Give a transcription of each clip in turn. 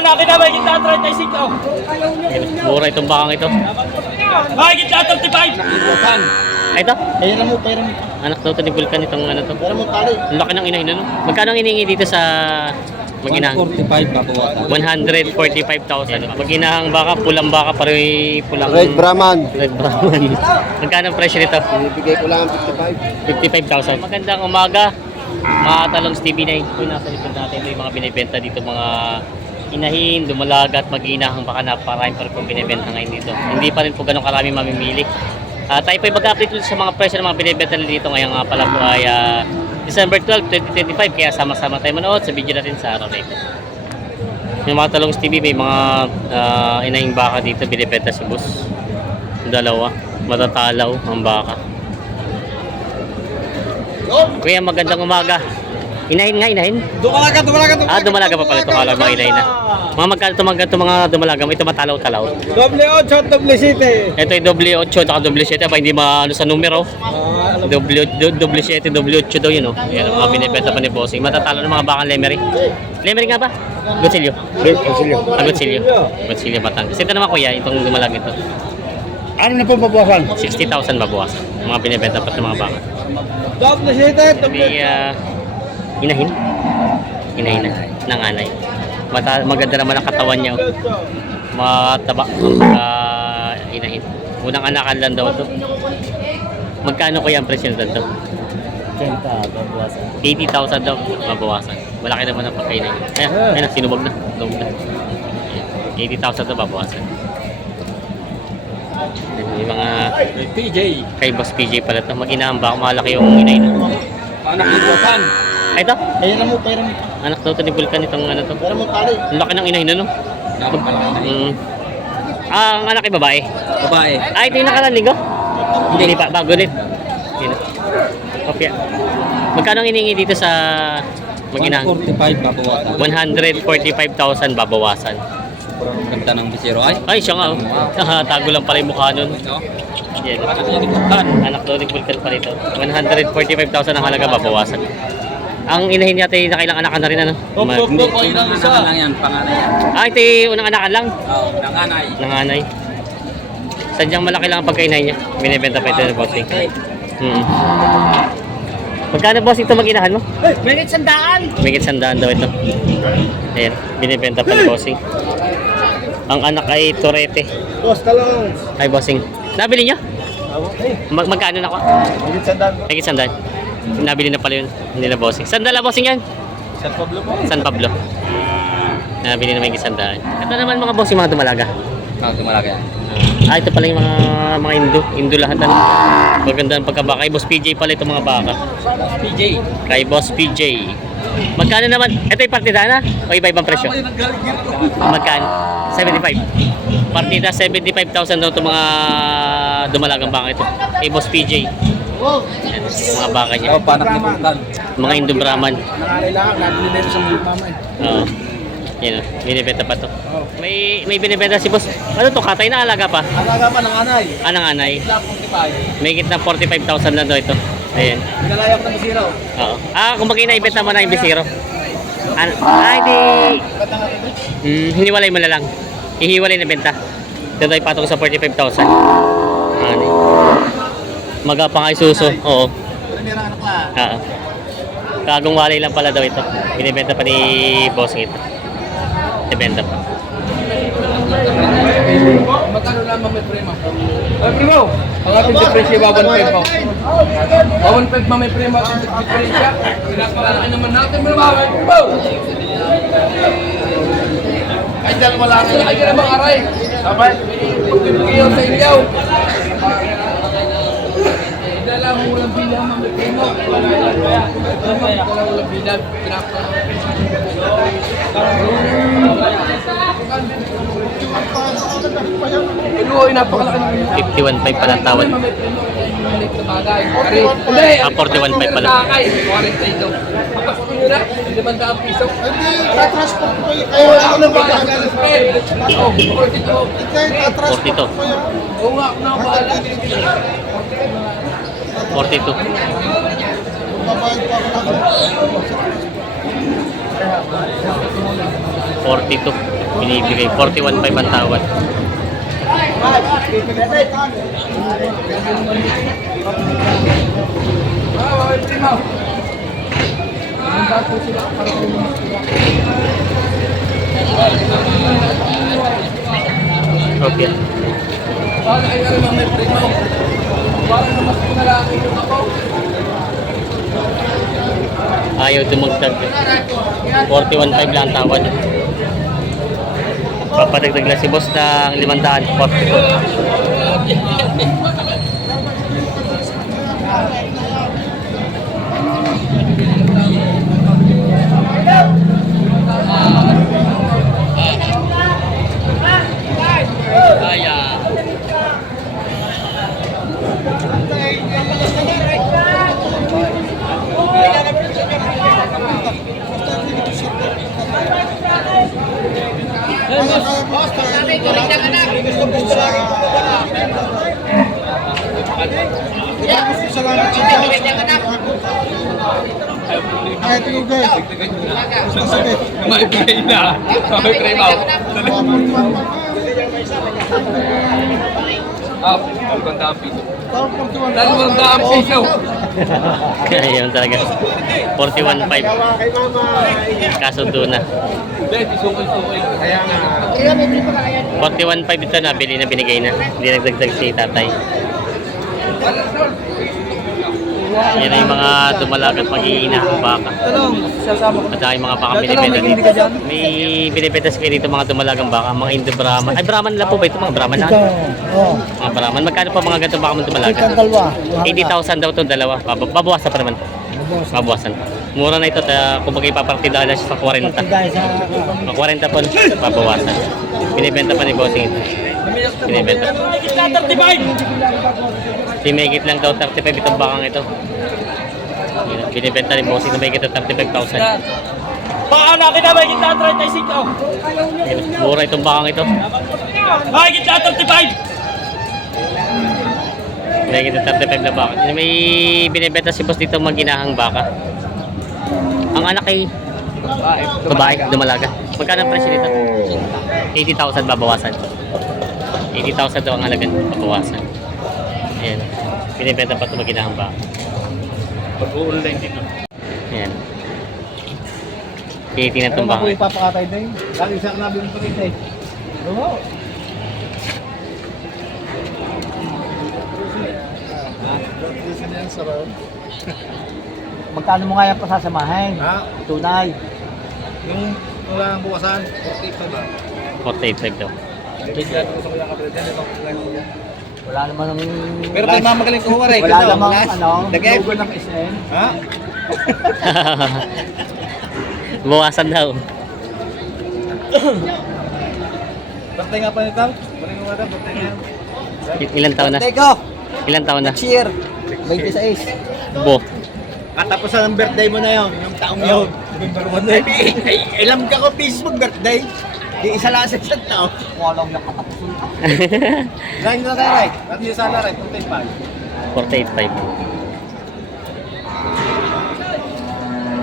nakin na may gitna 35. Oh. Mura itong bakang ito. May gitna 35. Ay, ito? Pera mo. Anak daw ito ni Vulcan itong ano to. Pera mo tali. Ang laki ng inahin no? Magkano ang hinihingi dito sa mag-inahang? 145 babawasan. 145,000. Mag-inahang baka, pulang baka, pulang... Red Brahman. Red Brahman. Magkano ang presyo nito? Ibigay ko lang 55. 55,000. Magandang umaga. Mga talong Stevie na ito. Nasa likod natin ito yung mga binibenta dito. Mga inahin, dumalaga at mag-inahang baka naparami pa rin po binibenta ngayon dito. Hindi pa rin po ganun karami mamimili. Tayo po ay mag-update sa mga presyo ng mga binibenta dito. Ngayon nga pala po ay December 12, 2025. Kaya sama-sama tayo manood sa video natin sa araw na ito. Yung mga talong Stevie, may mga inahing baka dito binibenta si boss. Dalawa. Matatalaw ang baka. Kuya, magandang umaga. Inahin nga, inahin. Dumalaga. Dumalaga pa pala ito. Kala mga inahin na. Mga magkano ito mga dumalaga. Ito matalaw-talaw. Doble 8 at doble 7. Ito ay doble 8 at doble 7. Aba, hindi maano sa numero. Doble 7, doble 8 daw yun. Yan ang mga binibenta pa ni Bossing. Matatalo ng mga bakang lemery. Lemery nga ba? Gutsilyo. Gutsilyo Batangas. Ito naman kuya, itong dumalaga ito. Ano na po babawasan? 60,000 babawasan. Mga binibenta pa ng mga baka. Doble 7. May inahin na nanganay. Maganda naman ang katawan niya. Mataba ang inahin. Unang anakan lang daw ito. Magkano kuya ang presyo nito? 80,000 daw mabawasan. Malaki naman ang pagkainay. Ayun, sinubog na. 80,000 daw babawasan. May mga PJ. kay Boss PJ pala ito. Mag-inahan ba? Malaki yung inahin. Anak ni Vulcan. Ay, ito? Pera mo. Anak daw ito ni Vulcan itong ano to. Pera mo tali. Ang laki ng inahin no? Ang anak ay babae. Babae. Ito yung nakaraan linggo? Hindi pa, bago ulit. Yun. Kopya. Magkano ang hiningi dito sa mag-inahang? 145 babawasan. 145,000 babawasan. Ganda ng bisero ay. Ay, siya nga oh. Tago lang pala yung mukha nun. Ito. Yan. Vulcan. Anak daw ni Vulcan pa rito. 145,000 ang halaga babawasan. Ang inahin niya tayo nakailang anakan na rin ano? Hindi ko ilang isa lang yan, panganay yan. Ito yung unang anakan lang. Nanganay. Nanganay. Sadyang malaki lang ang pagkainay niya. Binibenta pa ito ng bossing. Magkano bossing ito mag-inahan mo? Minit sandaan. May 100 daw ito. Ayan, binibenta pa ng bossing. Ang anak ay Torete. Boss, talong. Ay bossing. Nabili niyo? Magkano na ko? Higit sandaan. May 100. Nabili na pala yun. Hindi na bossing. Sandal na bossing yan? San Pablo po. San Pablo. Nabili na may 100. Ito naman mga bossing, mga dumalaga. Dumalaga yan. Ito pala yung mga Indo lahat ano. Maganda ang pagkabaka. Kay Boss PJ pala itong mga baka. PJ. Kay Boss PJ. Magkano naman? Ito yung partida na? O iba-ibang presyo? Magkano? 75. Partida 75,000 daw itong mga dumalagang baka ito. Kay Boss PJ. Yan, mga baka niya. Panak ni Vulcan. Mga Indo Brahman. Nangalay lang. Nabili na sa mga mama eh. Oo. Yan o. Binibenta pa to. May binibenta si Boss. Ano to? Katay na alaga pa? Alaga pa ng anay. Anang anay. Lang 45. May gitna 45,000 lang daw ito. Ayan. Pinalayak ng bisiro. Oo. Kung ibenta mo na yung bisiro. Hindi. Hiniwalay mo na lang. Ihiwalay na benta. Dito ay patong sa 45,000. Ano? Magapang ay suso. Oo. Oo. Kagong walay lang pala daw ito. Binibenta pa ni Bossing ito. Ibenta pa. Magkano naman may prima? Ay, primo! Ang ating diferensya, 1.5 po. 1.5 may prima ang diferensya. Pinapalaki naman natin mo naman. Primo! Ay, dahil wala ka na kayo namang aray. Dapat, pagkibigyan sa inyaw. Dala mo lang bilang mga primo. Dala mo lang bilang. Iluoy, napakalaki ng 51.5 pala ang tawad. 41.5 pala. 42. Kapasok nyo na, 500 piso. Transport ko yung kaya ako ng baga. 42. Oo nga, ako na bahala. 42. Babayad pa ako ng 42. Binibigay 41.5 ang tawad. Mami Primo. Nandito sila para Okay. Paano ay ano Mami Primo? Parang namas ko na lang yung ako. Ayaw dumagdag. 41.5 lang ang tawad. Papadagdag na si boss ng 500. 40. Salamat sa Ay, ito guys. Sakit. Maibigay na. Mami Primo. Ah, magandang piso. Tawag 41. Magandang piso. Ayun talaga. 41.5. Kaso doon na. Hindi, isukay-sukay. Kaya nga. 41.5 ito na, bili na binigay na. Hindi nagdagdag si tatay. Yan ay mga dumalagat mag-iina ng baka. Talong, sasama ko. At saka yung mga baka binibenta dito. May binibenta kayo dito mga dumalagang baka, mga Indo Brahman. Ay, Brahman lang po ba ito? Mga Brahman na? Oo. Mga Brahman. Magkano pa mga ganito baka mong dumalaga? Dalawa. 80,000 daw ito, dalawa. Babawasan pa naman. Babawasan. Mura na ito, kung bagay papartida na siya sa 40. Sa 40 po, babawasan. Binibenta pa ni Bossing ito. Binibenta. Si Megit lang daw 35 itong bakang ito. Binibenta ni Bossing na Megit ito 35,000. Baka natin na may kita 35. Mura itong bakang ito. May kita 35. Megit ito 35 na baka. May binibenta si Boss dito maginahang baka. Ang anak ay babae, dumalaga. Magkano ang presyo nito? 80,000 babawasan. 80,000 daw ang halagan, babawasan. Ayan. Binibenta pa ito maginahang baka. Pag-online dito. Ayan. Tinitingnan itong baka. Ipapakatay din. Lagi sa kanabi ng pagkitay. Oo. Magkano mo nga yan pasasamahin? Ha? Tunay. Yung wala ang bukasan, 45 ba? 48.5 daw. Bigyan ko sa kanya kapatid. Wala naman ng... Pero tayo mamagaling ko waray. Wala namang ano, Dagay. logo ng SM. Ha? Bawasan daw. Birthday nga pa nito. Maring nga daw, birthday nga. Ilan taon na? Teko, Ilan taon na? cheer. 26. Bo. Katapusan ang birthday mo na yon, yung taong yun. November 1 na. Ilam ka ko pisos mag-birthday. Di isa lang sa isang taon. Walang yung katapusan. Line na tayo, right? At yung sala, right? 45. 48.5.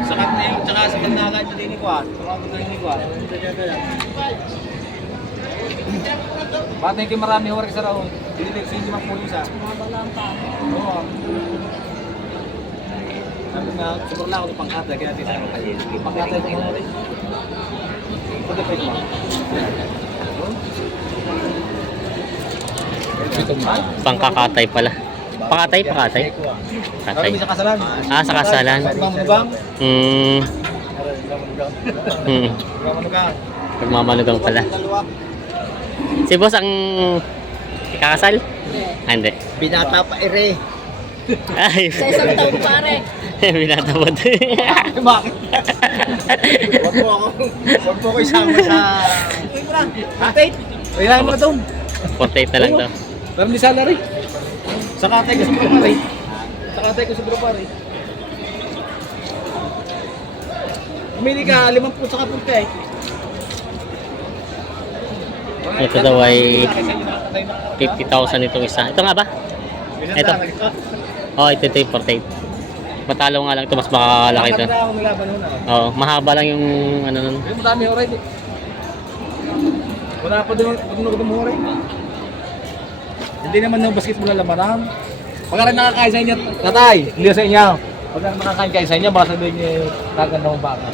Sakat na yung, tsaka sakat na agad yung linig ko ah. Sakat na yung linig ko ah. Batay kayo marami oras sa raon. Dinilig sa hindi magpulis ah. Oo. Sabi nga, sobrang lang ako ng pangkata, kaya natin tayo kayo. Pangkata ito nga rin. Pwede pa ito. Pangkakatay pala. Pakatay, pakatay. Parang Katay. may sa kasalan. Ah, sa kasalan. Bang-bang. Hmm. Hmm. Bang-bang. Nagmamanugang pala. Si boss ang ikakasal? Ah, hindi. Binata pa ere. Ay. Sa isang taon pare. Binatabot. Bakit? Huwag mo ko isama sa... Kapit! Kailangan mo na doon. 48 na lang daw. Parang di salary. Sa katay ko sa grupare. Sa katay ko sa grupare. Umili ka, 50 sa kapunta eh. Ito daw ay 50,000 itong isa. Ito nga ba? Ito. Oh, ito yung 48. Matalo nga lang ito, mas makakalaki ito. Bakit na ako nilaban nun ah? Oo, mahaba lang yung ano nun. Yung madami already. Wala pa doon dumuri. Hindi naman ng basketball na lamanan. Pagka rin nakakain sa inyo, tatay, hindi sa inyo. Pagka nakakain kayo sa inyo, baka sabihin niyo, kaganda mong baka.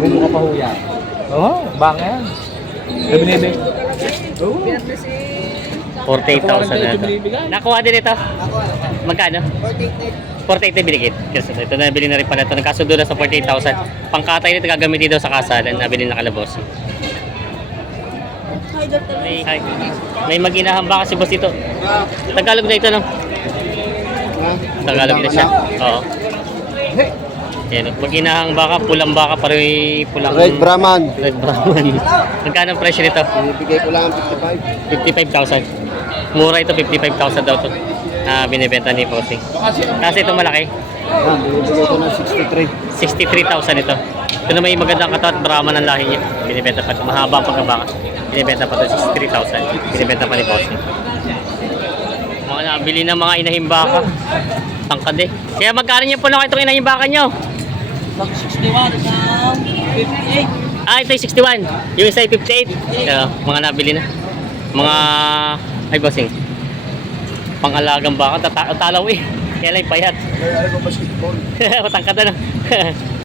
Bumuka pa ho yan. Oo, baka yan. Sabi niya, oo. 48,000 na ito. Nakuha din ito? Magkano? 48 na binigit. Kasi ito na nabili na rin pala ito. Nagkasundo na sa 48,000. Pangkatay nito gagamitin daw sa kasalan. Nabili na kalabos. May mag-inahamba kasi boss ito. Tagalog na ito, no? Tagalog na siya. Oo. Yan, mag-inahang baka, pulang baka, parang pulang... Red Brahman. Red Brahman. Magkano ang presyo nito? Ibigay ko lang 55. 55,000. Mura ito, 55,000 daw ito. Na binibenta ni Bossing. Kasi ito malaki. Ah, binibigay ko ng 63. 63,000 ito. Ito na may magandang katawan, Brahman ang lahi niya. Binibenta pa ito. Mahaba ang pagkabaka. Binibenta pa ito, 63,000. Binibenta pa ni Bossing. Mga nabili ng mga inahing baka. Tangkad eh. Kaya magkano niyo po na itong inahing baka niyo? 61 isang 58. Ah, ito yung 61. Yung isa ay 58. Mga nabili na. Mga... Ay, Bossing. Pangalagang baka. Talaw eh. Kaya lang payat. Kaya alam ko basketball. Matangkad na.